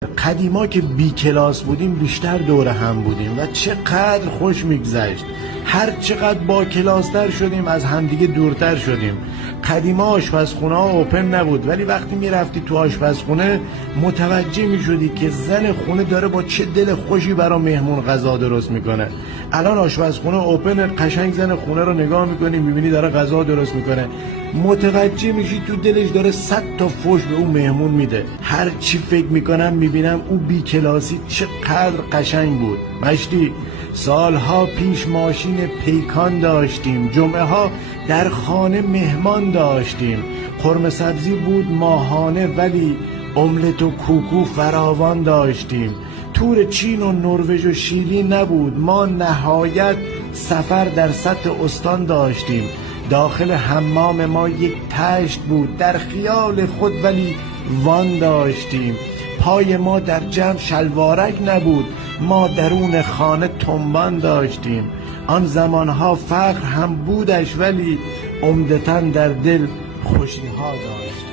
قدیما که بی کلاس بودیم بیشتر دور هم بودیم و چقدر خوش میگذشت. هر چقدر با کلاستر شدیم از همدیگه دورتر شدیم. قدیما آشپزخونه ها اوپن نبود، ولی وقتی میرفتی تو آشپزخونه متوجه میشدی که زن خونه داره با چه دل خوشی برا مهمون غذا درست میکنه. الان آشپزخونه اوپن، قشنگ زن خونه رو نگاه میکنی میبینی داره غذا درست میکنه، متوجه میشی تو دلش داره 100 تا فوش به اون مهمون میده. هر چی فکر میکنم میبینم او بی کلاسی چقدر قشنگ بود. مشتی سالها پیش ماشین پیکان داشتیم، جمعه ها در خانه مهمان داشتیم، قرمه سبزی بود ماهانه ولی املت و کوکو فراوان داشتیم، تور چین و نروژ و شیلی نبود، ما نهایت سفر در سطح استان داشتیم، داخل حمام ما یک تشت بود در خیال خود ولی وان داشتیم، پای ما در جمع شلوارک نبود، ما درون خانه تنبان داشتیم. آن زمانها فقر هم بودش ولی عمدتاً در دل خوشیها داشت.